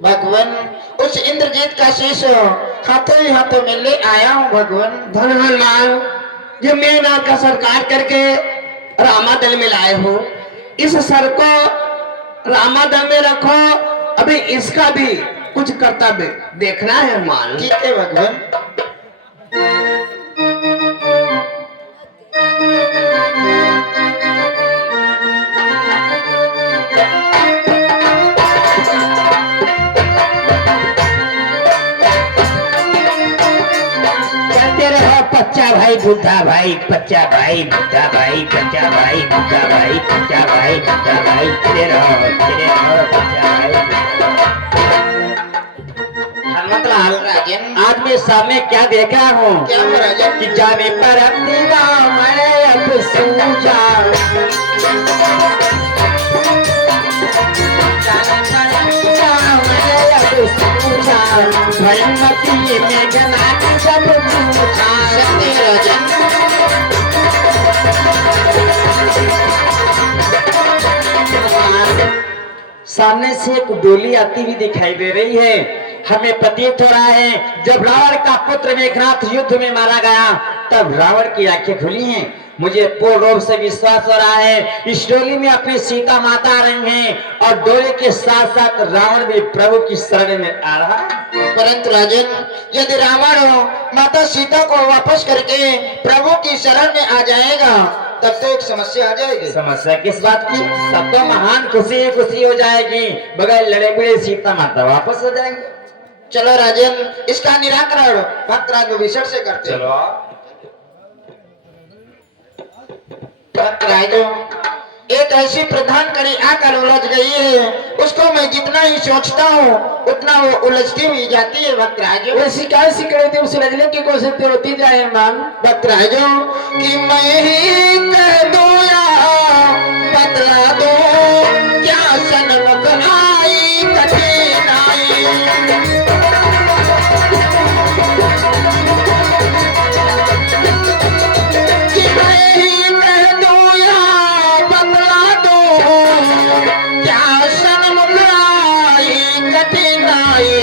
भगवान उस इंद्रजीत का शीश हाथों ही हाथों में ले आया हूँ भगवान। धनवान लाल, ये मेघनाथ का सरकार करके रामादल में लाए हो, इस सर को रामादल में रखो। अभी इसका भी कुछ कर्तव्य देखना है हनुमान। ठीक है भगवान। बच्चा भाई बुद्धा भाई, बच्चा भाई बुद्धा भाई, बच्चा भाई बुद्धा भाई, बच्चा भाई बुद्धा भाई, तेरे रहो बच्चा भाई। हनुमतलाल राजन, आज मैं सामने क्या देखा हूँ क्या हो राजन? कि जाने पर अपनी गाँव मैं अब सूझा, भयमती मेघनाथ सब पूछा। सामने से एक डोली आती हुई दिखाई दे रही है। हमें प्रतीत हो रहा है जब रावण का पुत्र मेघनाथ युद्ध में मारा गया तब रावण की आंखें खुली हैं। मुझे पूर्ण रूप से विश्वास हो रहा है इस डोली में अपनी सीता माता आ रही हैं और डोली के साथ साथ रावण भी प्रभु की शरण में आ रहा है। परंतु राजन, यदि रावण माता सीता को वापस करके प्रभु की शरण में आ जाएगा तब तो एक समस्या आ जाएगी। समस्या किस बात की? तब तो महान खुशी खुशी हो जाएगी, बगैर लड़े हुए सीता माता वापस हो जाएंगे। चलो राजन, इसका निराकरण भक्तराज विभीषण से करते हैं। चलो भक्तराज, एक ऐसी प्रधान करी आकर उलझ गई है, उसको मैं जितना ही सोचता हूँ उतना वो उलझती हुई जाती है। भक्तराज, वैसी कैसी करे थे उसे लजने की कोशिश होती जाए मान। भक्तराज कि मैं ही कह दूं या बतला दो, क्या सन्मुख आई कठिनाई। कि मैं ही कह दूं या बतला दो, क्या सन्मुख आई कठिनाई।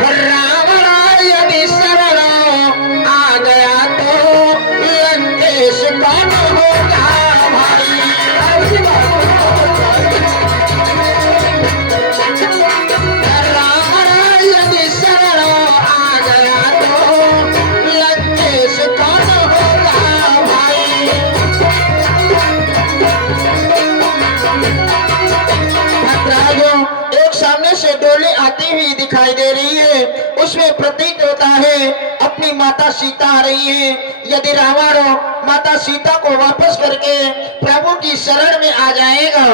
रावण यदि शरण आ गया तो लंकेश कौन होगा भाई। रावण यदि शरण आ गया तो लंकेश कौन होगा भाई। भक्तराजों, एक सामने से डोली आती हुई दिखाई दे रही है, उसमें प्रतीत होता है अपनी माता सीता आ रही है। यदि रावण माता सीता को वापस करके प्रभु की शरण में आ जाएगा,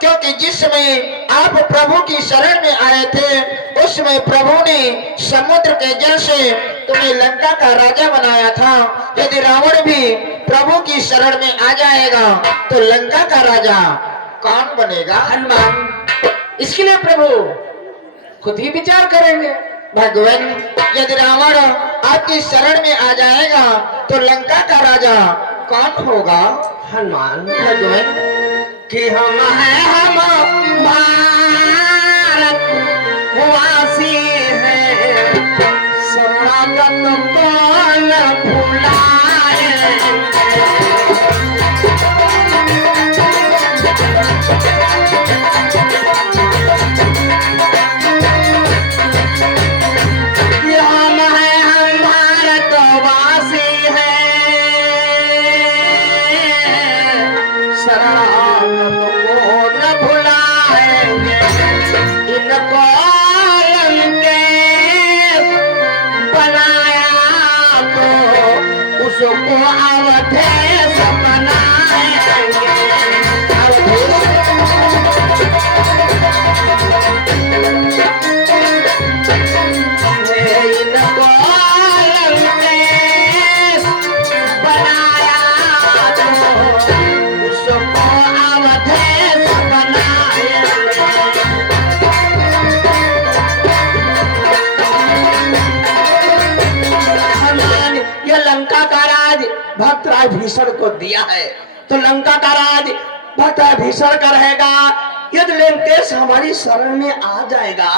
क्योंकि जिस समय आप प्रभु की शरण में आए थे उस समय प्रभु ने समुद्र के जल से तुम्हें लंका का राजा बनाया था। यदि रावण भी प्रभु की शरण में आ जाएगा तो लंका का राजा कौन बनेगा? हनुमान, इसके लिए प्रभु खुद ही विचार करेंगे। भगवान, यदि रावण आपकी शरण में आ जाएगा तो लंका का राजा कौन होगा? हनुमान, भगवान कि हम भारत वासी हैं, समागत कौन भुलाए। हम भारतवासी हैं, शरणागत को न भुलाएंगे। इनको लंकेश बनाया तो उसको अवधेश बनाएंगे। इनको लंकेश बनाया तो उसको अवधेश बनाएंगे। ये लंका का राज भक्तराज भीषण को दिया है तो लंका का राज भक्तराज भीषण का रहेगा। यदि लंकेश हमारी शरण में आ जाएगा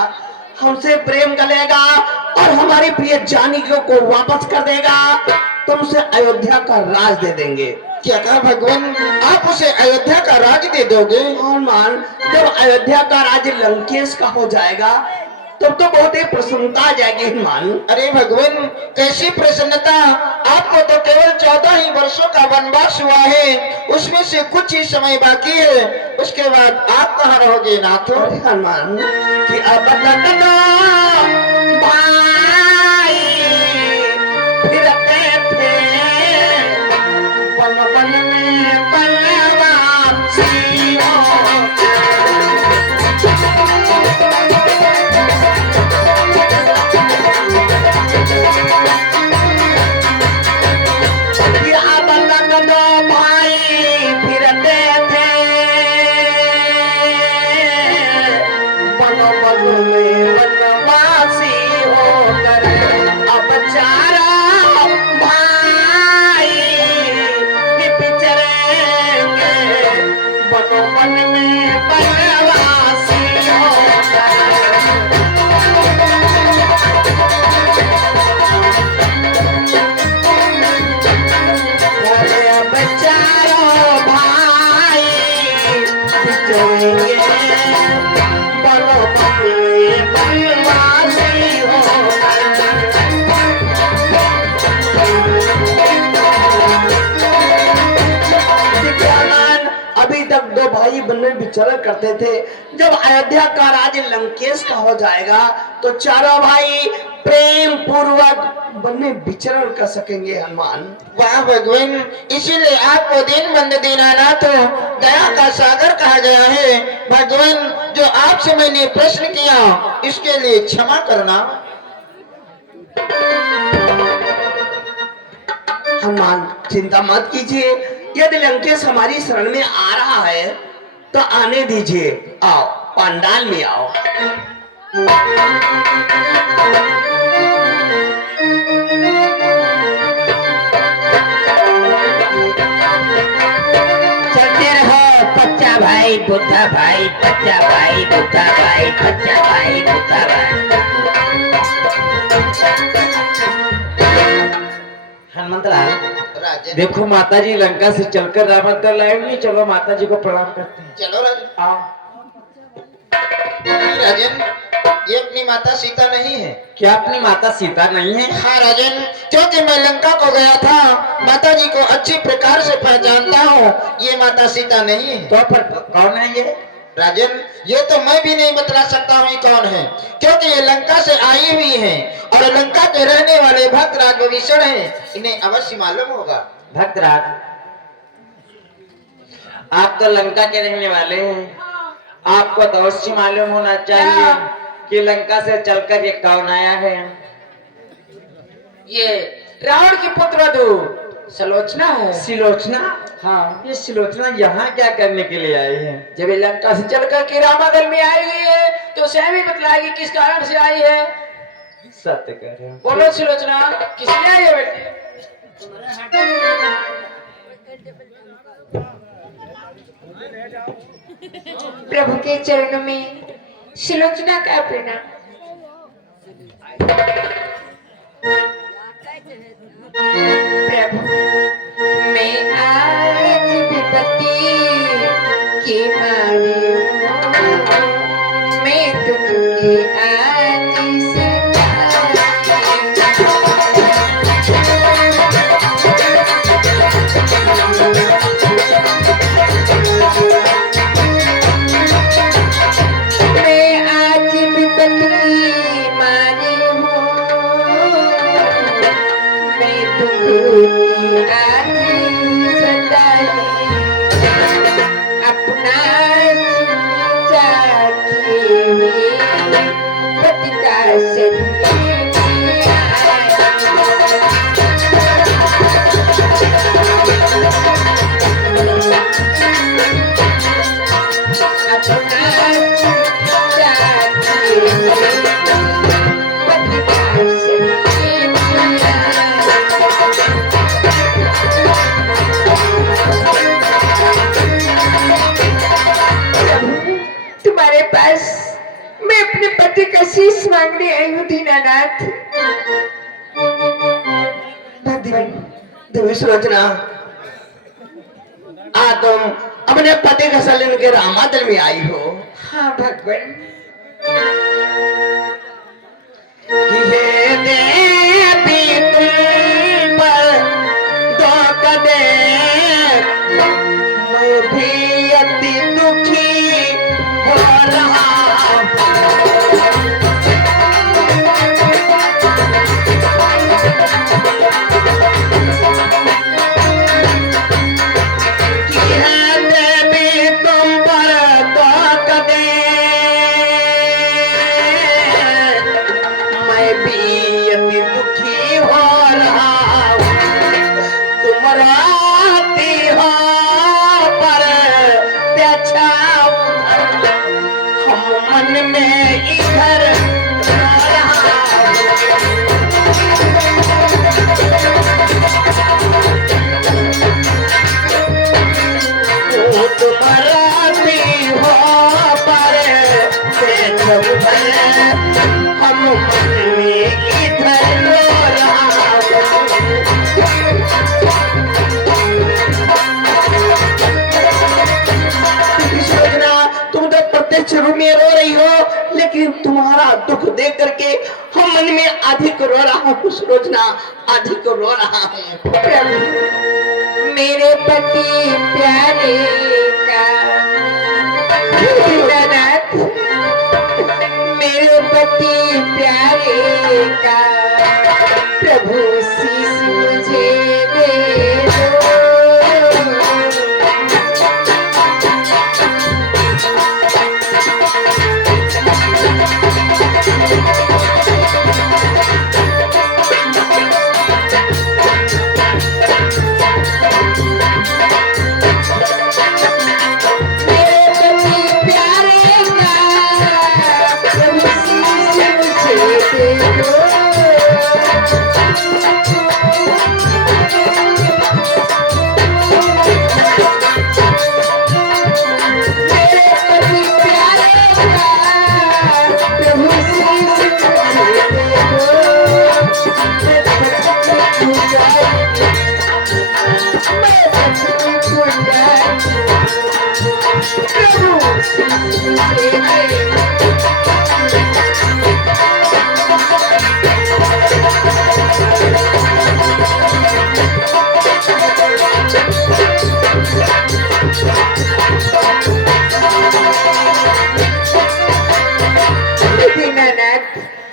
हमसे प्रेम कर लेगा और हमारी प्रिय जानकी को वापस कर देगा तो उसे अयोध्या का राज दे देंगे। क्या कहा भगवान, आप उसे अयोध्या का राज दे दोगे? हनुमान, जब अयोध्या का राज लंकेश का हो जाएगा तब तो बहुत ही प्रसन्नता आ जाएगी हनुमान। अरे भगवान, कैसी प्रसन्नता! आपको तो केवल 14 ही वर्षों का वनवास हुआ है, उसमें से कुछ ही समय बाकी है, उसके बाद आप कहाँ रहोगे नाथ? अरे हनुमान कि अब तक भाई फिरते थे वन वन में बनवासी होकर। कि अब तक भाई फिरते थे वन वन में वनवासी होकर। अब चारों भाई बिछड़ेंगे वन वन में वनवासी होकर। अब चारों भाई बिछड़ेंगे वन वन में वनवासी होकर। अभी तक दो भाई वन में विचरण करते थे, जब अयोध्या का राज लंकेश का हो जाएगा तो चारों भाई प्रेम पूर्वक वन में विचरण कर सकेंगे हनुमान। वाह भगवान, इसीलिए आपको दीनबंध दीनानाथ दया का सागर कहा गया है। भगवान, जो आपसे मैंने प्रश्न किया इसके लिए क्षमा करना। हनुमान, चिंता मत कीजिए, यदि लंकेश हमारी शरण में आ रहा है तो आने दीजिए। आओ, पंडाल में आओ। चलते रहो बच्चा भाई बुद्धा भाई, बच्चा भाई बुद्धा भाई, बच्चा भाई बुद्धा भाई। हनुमंतलाल, राजन, देखो माता जी लंका से चलकर रावण तो लाएंगे, चलो माता जी को प्रणाम करते हैं। चलो राजन। आओ। राजन, ये अपनी माता सीता नहीं है। क्या अपनी माता सीता नहीं है? हाँ राजन, क्योंकि मैं लंका को गया था, माता जी को अच्छी प्रकार से पहचानता हूँ, ये माता सीता नहीं है। तो फिर कौन है ये? राजन, ये तो मैं भी नहीं बतला सकता हूँ ये कौन है, क्योंकि ये लंका से आई हुई है और लंका के रहने वाले भक्तराज विभीषण हैं, इन्हें अवश्य मालूम होगा। भक्तराज, आप तो लंका के रहने वाले हैं, आपको तो अवश्य मालूम होना चाहिए कि लंका से चलकर ये कौन आया है। ये रावण की पुत्रवधू सलोचना है। सिलोचना? हाँ, ये सिलोचना यहाँ क्या करने के लिए आई है? जब ये लंका से चलकर के रामागल में आई हुई है तो स्वयं ही बतलाएगी किस कारण से आई है। सत्य कह रहे हो। बोलो सुलोचना, किसने आई है बेटी? प्रभु के चरणों में सुलोचना का प्रणाम। प्रभु, मैं आज विपत्ति के मारे हूँ, मैं तुमके आज मैं आज विपत्ति की मारी हूँ, मैं तुमकी आज सताई अपना जाके पतिता तुम्हारे पास मैं अपने पति पति का शीश मांगने आई हूँ दीनानाथ। भगवान देवी सुलोचना, तुम अपने पति का सलन के रामादल में आई हो। हाँ भगवान। ये देवी तुम पर धोखा दे, मैं भी अति दुखी हो रहा। शुरू में रो रही हो, लेकिन तुम्हारा दुख देख करके हम मन में अधिक रो रहा हूँ सुलोचना, अधिक रो रहा हूँ। प्रभु मेरे पति प्यारे का दीनानाथ, मेरे पति प्यारे का प्रभु शीश मुझे दे दो।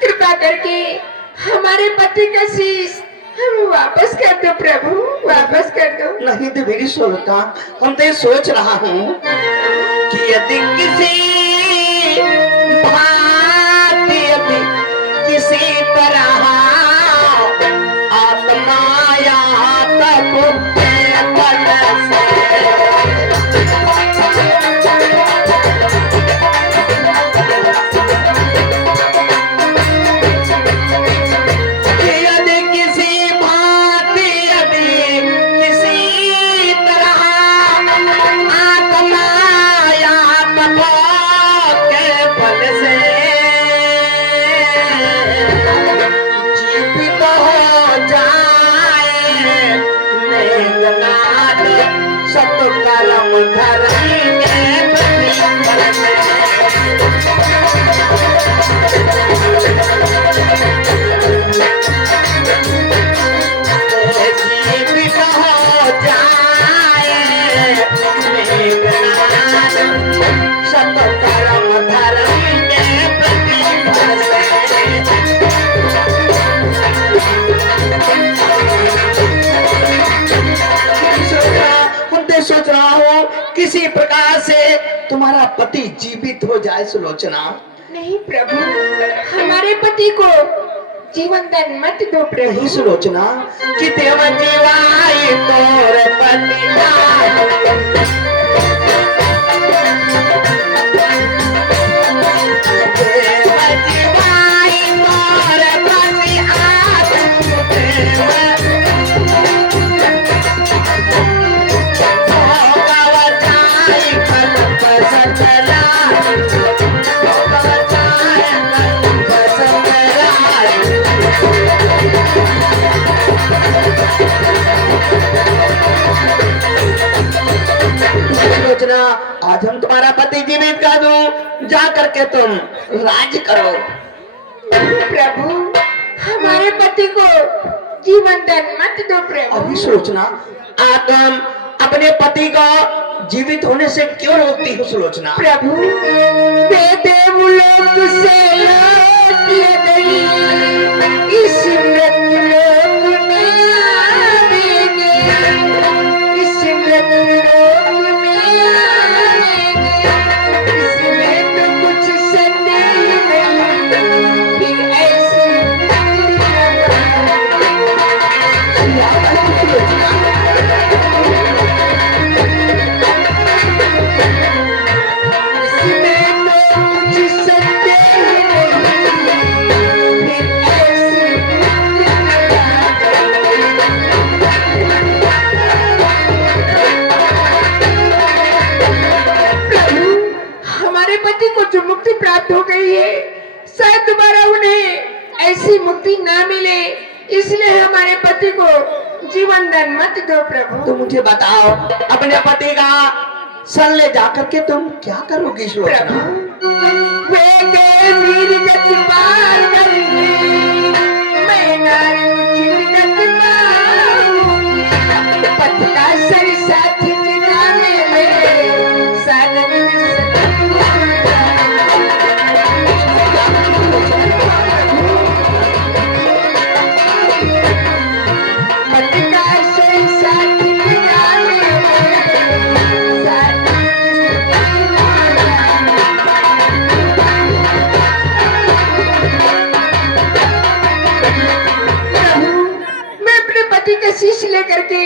कृपा करके हमारे पति का शीश हम वापस कर दो प्रभु, वापस कर दो। नहीं तो मेरी सोचता, हम तो ये सोच रहा हूँ कि यदि किसी भांति यदि किसी तरह आत्मा यहाँ तक सोच रहा हूँ किसी प्रकार से तुम्हारा पति जीवित हो जाए सुलोचना। नहीं प्रभु, हमारे पति को जीवन दान मत दो प्रभु। नहीं सुलोचना, कि देव जीवाई तोर पति सुलोचना, आज हम तुम्हारा पति जीवित कर दूं, जा करके तुम राज करो। प्रभु, हमारे पति को जीवन दान मत दो प्रभु। अभी सुलोचना, आज तुम अपने पति को जीवित होने से क्यों रोकती हो सुलोचना? प्रभु, वे देवलोक से लौट गई, इस मृत्यु लोक में आवेंगे, इस मृत्यु लोक में आवेंगे, इसमें तो कुछ संदेह नहीं, फिर ऐसी इसमें तो कुछ संदेह नहीं, फिर ऐसी प्रभु, हमारे पति को जो मुक्ति प्राप्त हो गई है, शायद दोबारा उन्हें ऐसी मुक्ति ना मिले, इसलिए हमारे पति को जीवन दान मत दो प्रभु। तो मुझे बताओ, अपने पति का सन ले जाकर के तुम क्या करोगी सुलोचना? वे गए वीर गति पार करने, मैं नारी उचित गति पाऊंगी, पति का सर साथी जिताने में साधन पति का सर साथी जिताने में साधन मैं अपने पति का शीश लेकर के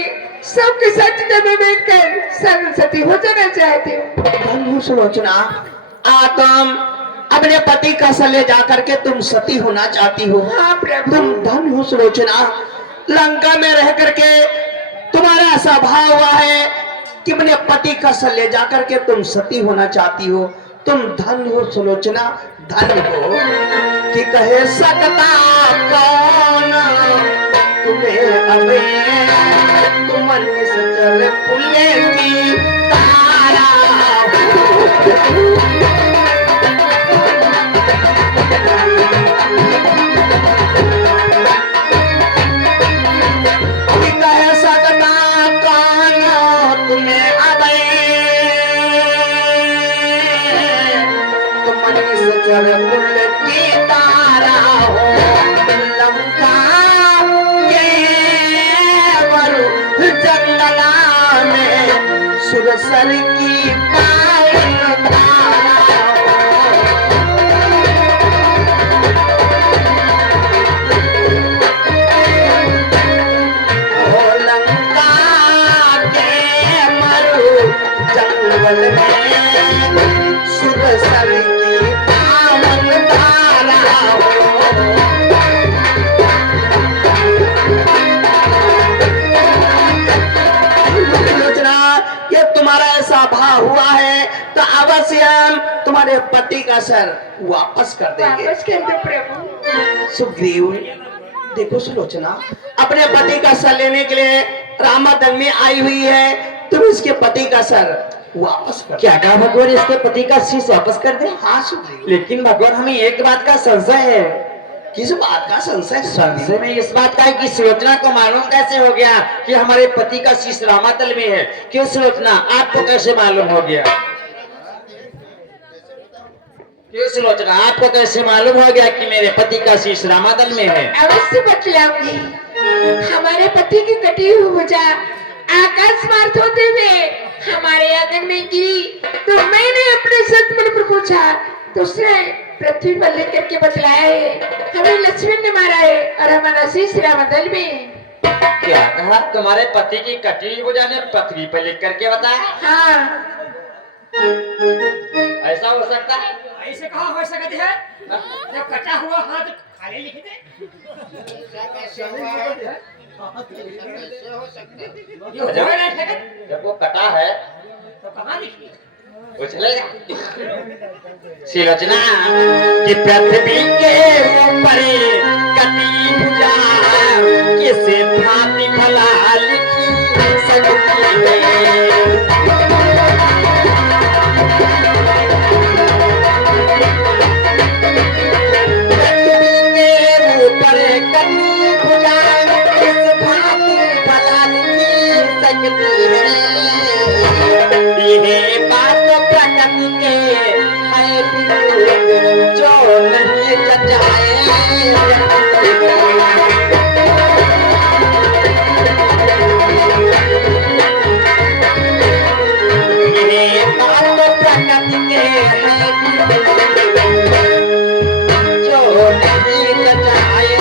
सबके साथ में बैठकर सरस्वती हो जाना चाहती हूँ। धन हो सुलोचना, आ तुम अपने पति का सन ले जाकर के तुम सती होना चाहती हो। हाँ प्रभु। तुम धन हो सुलोचना, लंका में रह करके तुम्हारा ऐसा भाव हुआ है कि अपने पति का सन ले जाकर के तुम सती होना चाहती हो। तुम धन हो सुलोचना, धन हो कि कहे सकता कौन तुम्हें अबे, तुम निश्चल फूले की तारा कि कहे सकता कौन तुम्हें अबे, तुम निश्चल फूल की तारा हो। लंका जंगला में सुरसर की पावन धारा हो। लंका के मरु जंगल में सुरसर की पावन धारा हो। ये तुम्हारा ऐसा भाव हुआ है तो अवश्य हम तुम्हारे पति का सर वापस कर देंगे। वापस कर दो प्रभु। सुग्रीव, देखो सुलोचना, अपने पति का सर लेने के लिए रामादल में आई हुई है, तुम इसके पति का सर वापस कर। क्या कहा भगवान, इसके पति का शीश वापस कर दे? हाँ सुग्रीव। लेकिन भगवान, हमें एक बात का संशय है। किस बात का संशय? संशय में इस बात का है कि सुलोचना को मालूम कैसे हो गया कि हमारे पति का शीश रामातल में है? क्यों सुलोचना, आपको कैसे मालूम हो गया? क्यों सुलोचना, आपको कैसे मालूम हो गया कि मेरे पति का शीश रामातल में है? अवश्य बतलाऊंगी। हमारे पति की कटी हुई भुजा आकाश मार्ग होते हुए हमारे आंगन में गिरी, तो मैंने अपने सतमन पर पूछा, तो उसने पृथ्वी पर लेकर के बतलाया है, हमें लक्ष्मण ने मारा है और हमारा शीश रामादल में। क्या कहा, तुम्हारे पति की कटी हुई भुजा ने पृथ्वी पर लिख करके बताया? हाँ। ऐसा हो सकता है? ऐसे कहा हो सकते है, जब कटा हुआ हाथ खाली लिख दे। जब वो कटा है तो कहाँ लिखी? वो चलेगा। सुलोचना कि पृथ्वी के ऊपर कटी भुजा किसे भांति भला लिखी सकती है। प्रकृति के है विरोध जो नहीं जचाए ये बात प्रकृति के है विरोध जो नहीं जचाए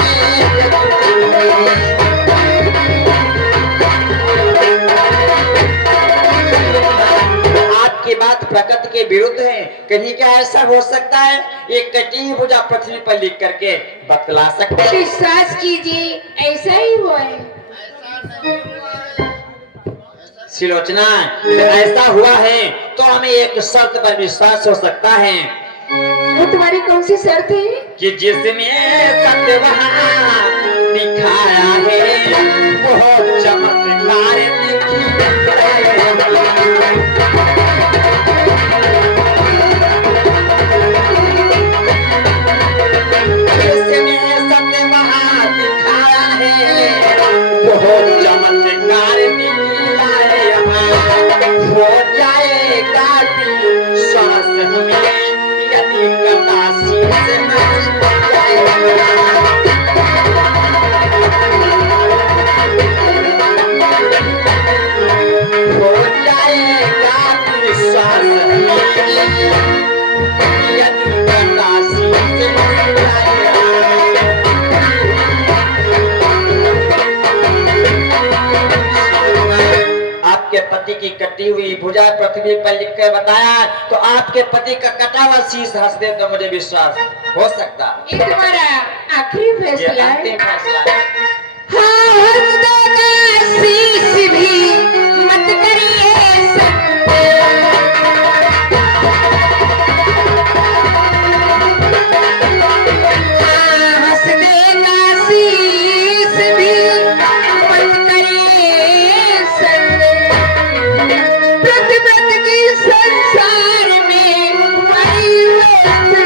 आपकी बात प्रकृति के विरुद्ध है। कहीं क्या ऐसा हो सकता है? एक कटी हुई भुजा पृथ्वी पर लिख करके बतला सकते हैं? विश्वास कीजिए, ऐसा ही हुआ है। सिलोचना, ऐसा हुआ है तो हमें एक शर्त पर विश्वास हो सकता है वो तुम्हारी कौन सी शर्त है? कि जिसमें सत्य वहाँ दिखाया है वो चमत्कार जिसमें सत्य वहाँ दिखाया है वो चमत्कार दिखाया हो जाएगा श्वास में यदि कदासी से मर जाएगा हो जाएगा श्वास में यदि कदासी से मर जाएगा। आपके पति की कटी हुई भुजा पृथ्वी पर लिख कर बताया तो आपके पति का कटा हुआ शीश हंस दे तो मुझे विश्वास हो सकता। ये तुम्हारा आखिरी ये फैसला है? अंतिम फैसला है। हाँ, हंस देगा शीश भी मत करिए हाँ, हंस देगा शीश भी मत करिए प्रतिबद्ध की संसार में वही वस्तु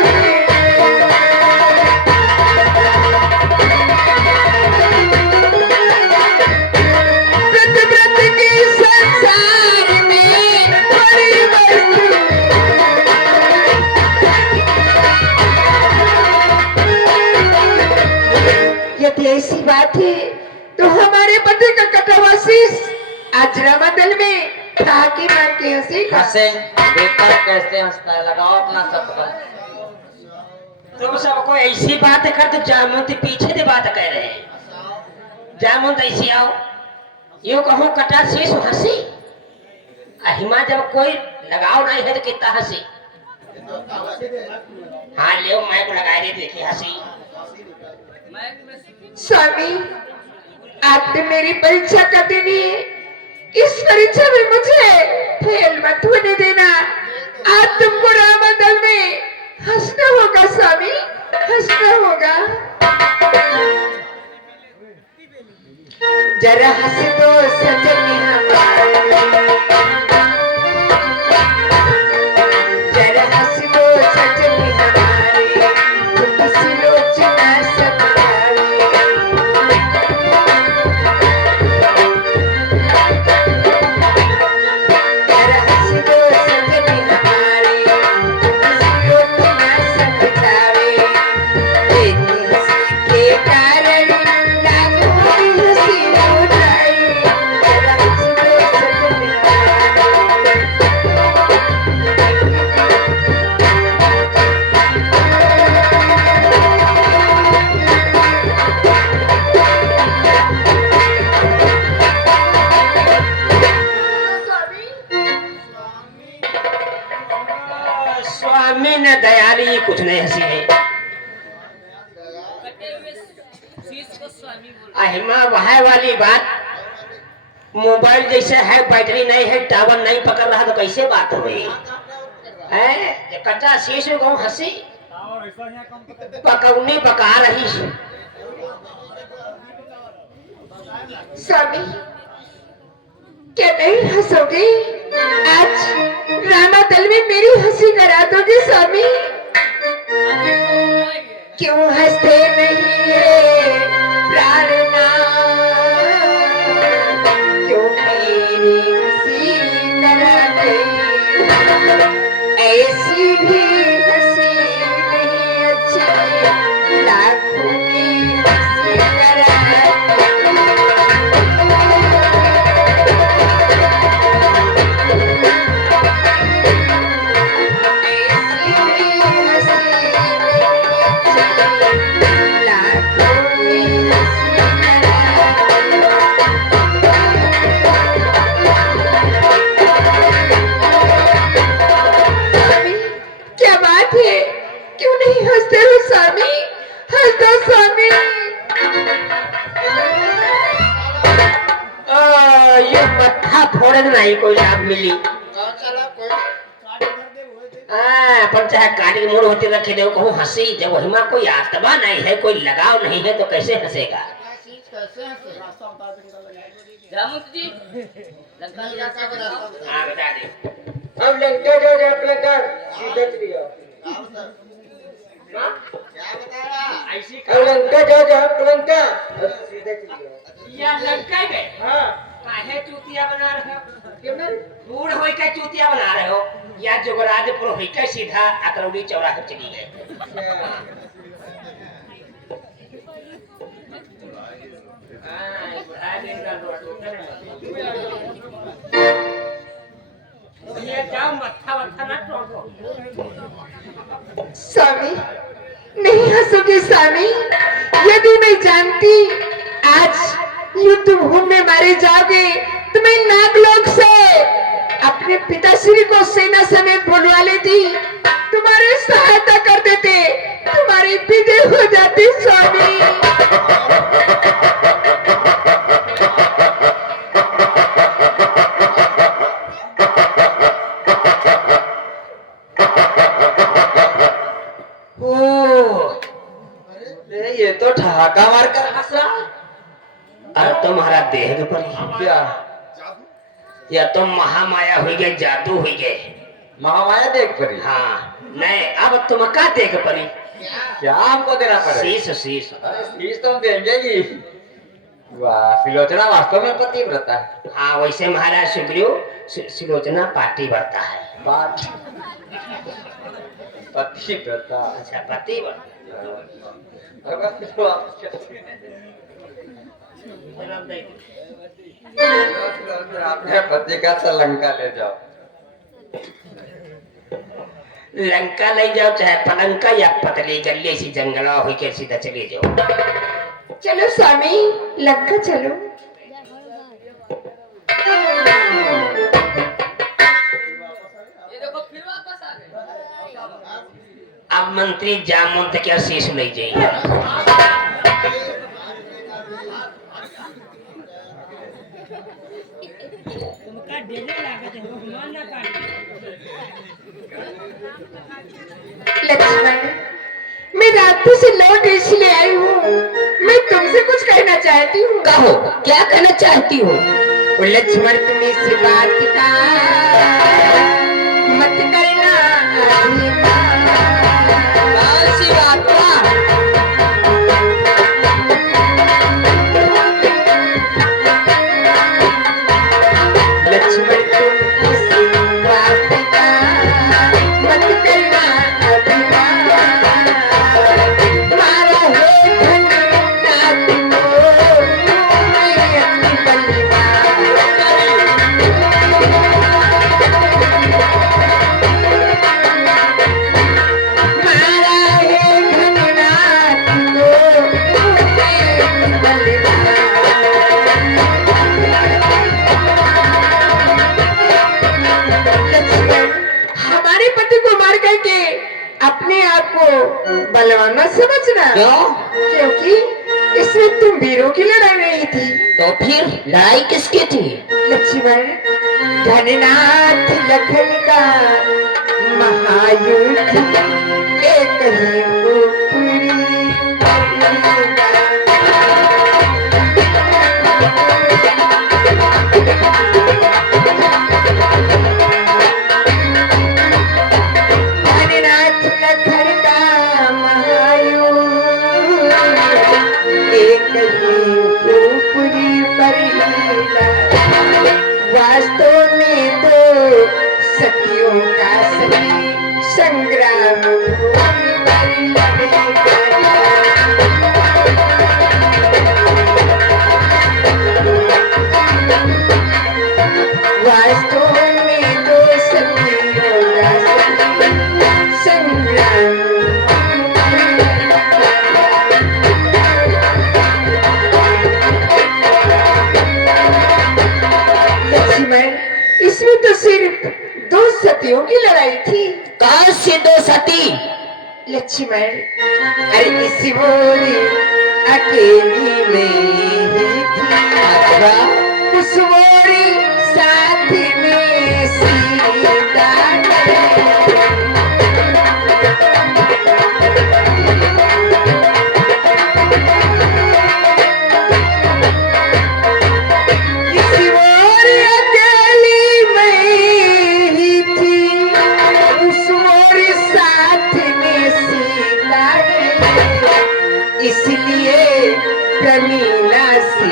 प्रतिबद्ध की संसार में वही वस्तु यदि ऐसी बात है तो हमारे पति का कटा हुआ शीश आज रामादल में था कि मार के हंसेगा। हंसे देखा कैसे हंसता है, लगाओ अपना शब्द पर। तुम सबको ऐसी बात कर तो जामुन पीछे से बात कह रहे हैं। जामुन ऐसी आओ, यूं कहो कटा शीश हंसी, अहिमा जब कोई लगाव नहीं है तो कितना हंसी। हाँ ले मैं को लगा दे, देखिए हंसी। स्वामी, आपने मेरी परीक्षा कर देनी है, इस परीक्षा में मुझे फेल मत होने देना। आज तुमको रामादल में हंसना होगा स्वामी, हंसना होगा। जरा हंस दो सजन हमारे, जरा हंस दो सजन हमारे, तुम किसी लोचना समझावे। जरा हंस दो सजन हमारे, तुम किसी लोचना समझावे। एक हंसी के कारण लाखों की हंसी हो जाए। जरा हंस दो सजन हमारे। स्वामी ने दयाली कुछ नहीं हंसी है। अहिमा वह वाली बात, मोबाइल जैसे है, बैटरी नहीं है, टावर नहीं पकड़ रहा तो कैसे बात हुई है? कच्चा शीश को हंसी पकौनी पका रही। स्वामी, क्या नहीं हंसोगे? आज रामादल में मेरी हंसी करा दोगे स्वामी? क्यों हंसते नहीं है प्राणनाथ? क्यों मेरी हंसी कराते? ऐसी भी हंसी नहीं अच्छी, लाखों में हंसी कराती। ऐसी भी हंसी नहीं अच्छी, लाखों में हंसी कराती। स्वामी, क्या बात है? क्यों नहीं हंसते हो स्वामी? हंस दो स्वामी। ये मत्था फोड़न नहीं कोई लाभ मिली। पर चाहे काट के मुड़ होते रखे दे कहूँ हंसी, जब वही में कोई आत्मा नहीं है, कोई लगाव नहीं है, तो कैसे हंसेगा? हाँ बता दे। अब लंका जाओ आप लंका सीधा चलिए ऐसी अब लंका जाओ आप लंका सीधा चलिए या लंका में हाँ काहे चूतिया बना रहे हो? क्यों नहीं बूढ़ होई के चूतिया बना रहे हो, या जोगराजपुर होई के सीधा अकरौड़ी चौराहे चली गए? ये जाओ मत्था वत्था ना टोको। स्वामी, नहीं हंसोगे स्वामी? यदि मैं जानती आज युद्ध भूमि में मारे जाओगे तो मैं नागलोक से अपने पिताश्री को सेना समेत बुलवा लेती, तुम्हारी सहायता कर देते, तुम्हारी विजय हो जाती स्वामी। ये तो ठहाका मार कर हंसा अरे तुम्हारा देह पर क्या या तो महामाया हुई गए, जादू हुई गए। महामाया देख पड़ी हाँ नहीं, अब तुम का देख पड़ी? क्या हमको देना पड़ेगा शीश शीश। अरे फीस तो हम देंगे ही वाह सिलोचना वास्तव में पतिव्रता है हाँ वैसे महाराज सुग्रीव सिलोचना पार्टी बढ़ता है। बात पतिव्रता अच्छा पति बढ़ता। अपने पति का तो लंका ले जाओ लंका ले जाओ चाहे पलंका या पतली गली सी जंगला हुई के सीधा चले जाओ। चलो स्वामी, लंका चलो। अब मंत्री जामुन तक क्या शीश ले जाइए। लक्ष्मण, मैं रातों से लौट इसलिए आई हूँ, मैं तुमसे कुछ कहना चाहती हूँ। कहो क्या कहना चाहती हो? लक्ष्मण, तुम इस बात का मत करना अभिमान। कौन सी बात का? लक्ष्मण, तुम इस बात का मत करना अभिमान। मारा है धन नाथ को मैं अपनी बलिदान। मारा है धन नाथ को मैं अपनी बलिदान। लक्ष्मण, हमारे पति को मार करके अपने आप को बलवान मत समझना। क्यों? क्योंकि इसमें तुम वीरों की लड़ाई नहीं थी। तो फिर लड़ाई किसकी थी? लक्ष्मण, धननाथ लखन का महायुद्ध एक ही ऊपरी धननाथ लखन का महायुद्ध एक ही ऊपरी बरीला। वास्तव में तो सतियों का सती वास्तव में तो सतियों का संग्राम लक्ष्मण, इसमें तो सिर्फ दो सतियों की लड़ाई थी। कौन सी दो सती? लक्ष्मण, अरे इसी बोली अकेली में ही थी, उस बोरी साथ में सीता इसी बोरी अकेली में ही थी, उस बोरी साथ में सीता इसलिए प्रमीला से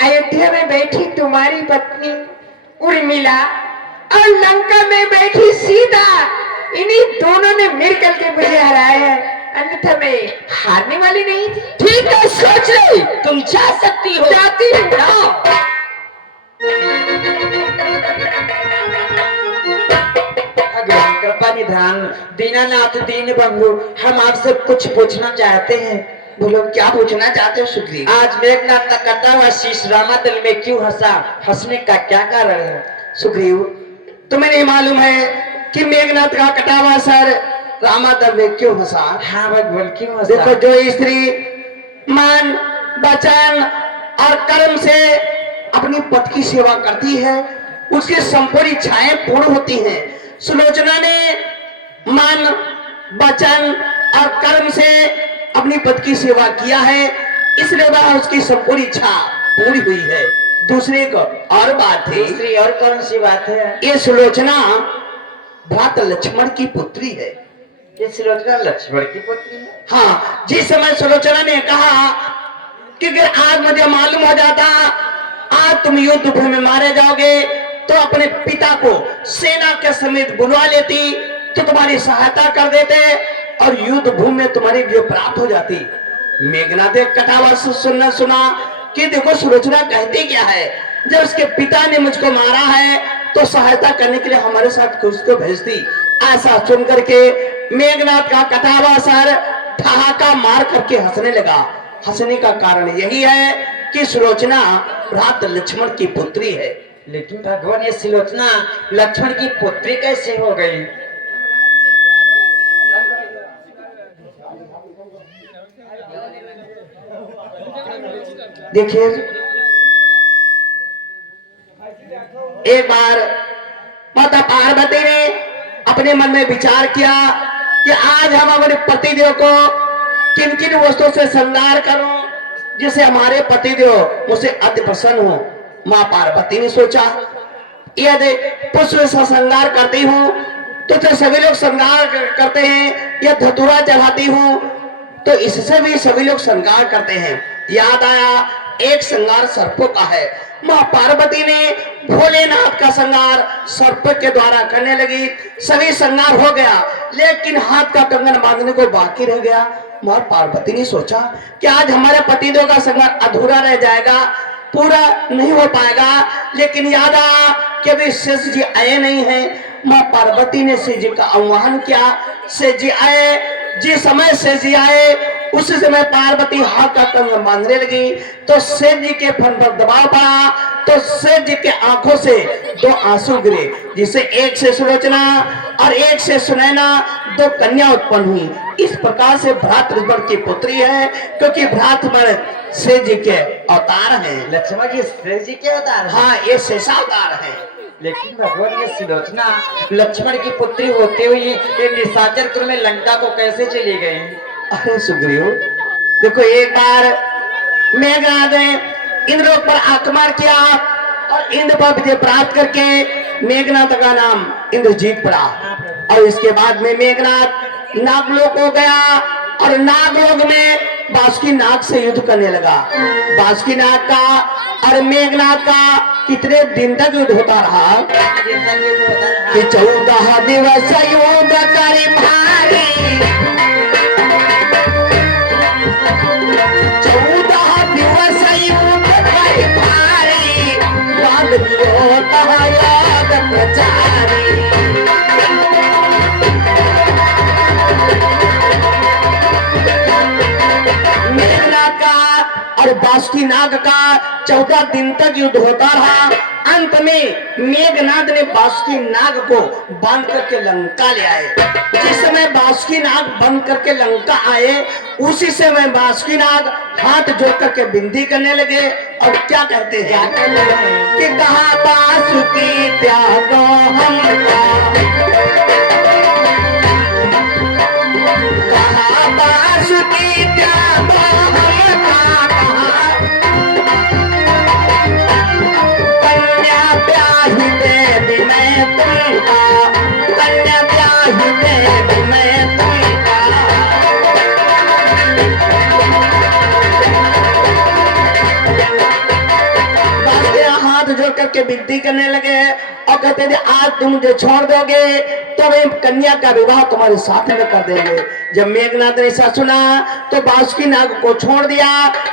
अयोध्या में बैठी तुम्हारी पत्नी उर्मिला और लंका में बैठी सीता, इन्हीं दोनों ने मिलकर के मुझे हराया है, अन्यथा मैं हारने वाली नहीं थी। ठीक है, सोच ले, तुम जा सकती हो। जाती हूँ। भगवान कृपा निधान दीनानाथ दीन बंधु, हम आपसे कुछ पूछना चाहते हैं। बोलो, क्या पूछना चाहते हो सुग्रीव? आज मेघनाथ का कटा हुआ शीश रामादल में क्यों हंसा? हंसने का क्या कारण है? सुग्रीव, तुम्हें नहीं मालूम है कि मेघनाथ का कटा हुआ सर रामादल में क्यों हंसा? हाँ भगवान, क्यों हंसा? देखो, जो स्त्री मान, वचन और कर्म से अपनी पति की सेवा करती है, उसकी संपूर्ण इच्छाएं पूर्ण होती हैं। सुलोचना ने मान, वचन और कर्म से अपनी पति की सेवा किया है, इसलिए वह उसकी संपूर्ण इच्छा पूरी हुई है। दूसरी एक और बात है। दूसरी और कौन सी बात है? ये सुलोचना भ्रात लक्ष्मण की पुत्री है। ये सुलोचना लक्ष्मण की पुत्री है? हाँ, जिस समय सुलोचना ने कहा कि अगर आज मुझे मालूम हो जाता आज तुम युद्ध भूमि में मारे जाओगे, तो अपने पिता को सेना के समेत बुलवा लेती, तो तुम्हारी सहायता कर देते और युद्ध भूमि में तुम्हारी विजय प्राप्त हो जाती। मेघनाथ ने कटावा सुना कि देखो सुलोचना कहती क्या है, जब उसके पिता ने मुझको मारा है तो सहायता करने के लिए हमारे साथ उसको भेजती। ऐसा सुन करके मेघनाथ का कटावा सर ठहाका मार करके हंसने लगा। हंसने का कारण यही है कि सुलोचना भ्रात लक्ष्मण की पुत्री है। लेकिन भगवान, ये सुलोचना लक्ष्मण की पुत्री कैसे हो गई? देखिए, एक बार माता पार्वती ने अपने मन में विचार किया कि आज हम अपने पतिदेव को किन किन वस्तुओं से श्रृंगार करूं जिससे हमारे पतिदेव मुझसे अति प्रसन्न हो। माँ पार्वती ने सोचा, यदि पुष्प से श्रृंगार करती हूँ तो सभी लोग श्रृंगार करते हैं, या धतूरा चढ़ाती हूँ तो इससे भी सभी लोग श्रृंगार करते हैं। याद आया, एक श्रृंगार सर्पों का है। माँ पार्वती ने भोलेनाथ का श्रृंगार सर्प के द्वारा करने लगी। सभी श्रृंगार हो गया, लेकिन हाथ का कंगन बांधने को बाकी रह गया। माँ पार्वती ने सोचा कि आज हमारे पतिदेव का श्रृंगार अधूरा रह जाएगा, पूरा नहीं हो पाएगा। लेकिन याद आया कि अभी शेष जी आए नहीं है। माँ पार्वती ने शेष जी का आह्वान किया। शेष जी आए, जिस समय शेष जी आए उसी समय पार्वती हाथ का कंगन बांधने लगी तो शेष जी के फन पर दबाव पड़ा। तो सेठ जी के आंखों से दो आंसू गिरे, जिससे एक से सुलोचना और एक से सुनैना दो कन्या उत्पन्न हुई। इस प्रकार से भ्रातृवर की पुत्री है, क्योंकि भ्रातृवर सेठ जी के अवतार हैं। लक्ष्मण जी शेष जी क्या बता रहे हैं? हाँ, ये शेषावतार है। लेकिन भगवान ये सुलोचना लक्ष्मण की पुत्री होते हुए ये निशाचर कुल में लंका को कैसे चली गई? अरे सुग्रीव, देखो एक बार मेघनाद ने इंद्र पर आक्रमण किया और इंद्र पर विजय प्राप्त करके मेघनाद का नाम इंद्रजीत पड़ा। और इसके बाद में मेघनाद नागलोक हो गया और नागलोक में बासुकी नाग से युद्ध करने लगा। बासुकी नाग का और मेघनाद का कितने दिन तक युद्ध होता रहा कि 14 दिवस युद्ध करी भारी, 14 दिवस युद्ध करी भारी, बांध दियो तह याद प्रचारी। मेघनाद का और बासुकी नाग का 14 दिन तक युद्ध होता रहा। अंत में मेघनाद ने बासुकी नाग को बांध करके लंका ले आए। जिस समय बासुकी नाग बंद करके लंका आए, उसी समय बासुकी नाग हाथ जोड़ करके विनती करने लगे। और क्या कहते हैं कि कहा बासुकी त्यागो हमका, कहा बासुकी त्यागो हमका, कन्या ब्याही देवी मैं तुमका, कन्या ब्याही देवी मैं तुमका। हाथ जोड़ करके विनती करने लगे और कहते थे आज तुम मुझे छोड़ दोगे तो मैं कन्या का विवाह तुम्हारे साथ में कर देंगे। जब मेघनाद ने ऐसा सुना तो बासुकी नाग को छोड़ दिया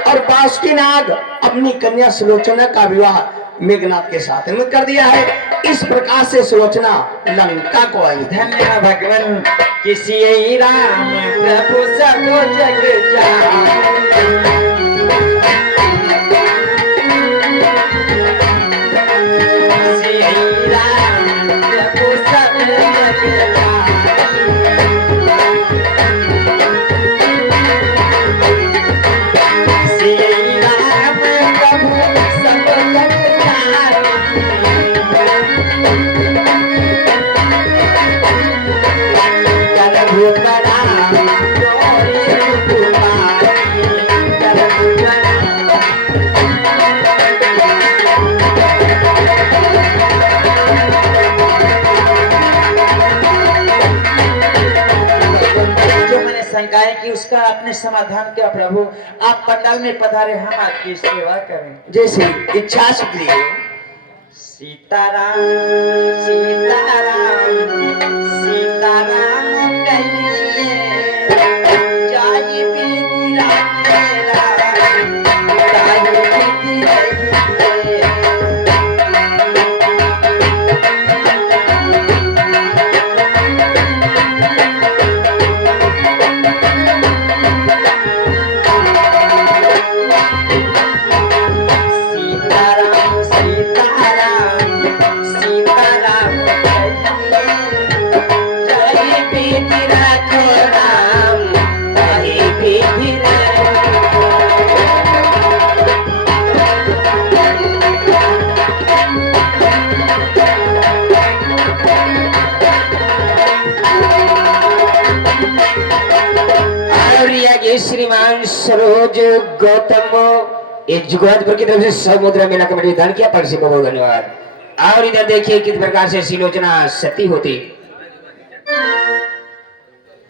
और बासुकी नाग अपनी कन्या सुलोचना का विवाह मेघनाद के साथ में कर दिया है। इस प्रकार से सुलोचना लंका को आई। धन्य भगवान किसी राम प्रभु सबो जग जान, शंकाएं कि उसका आपने समाधान किया। प्रभु आप पंडाल में पधारे, हम आपकी सेवा करें। जैसे इच्छा सुग्रीव। सीताराम सीताराम सीताराम कहिए, जाई बीती राखेला, जाई बीती रहिए। श्रीमान सरोज गौतम एक जुगादपुर की तरफ से समुद्र मेला कमेटी दान किया, पर से बहुत धन्यवाद। और इधर देखिए किस प्रकार से सुलोचना सती होती।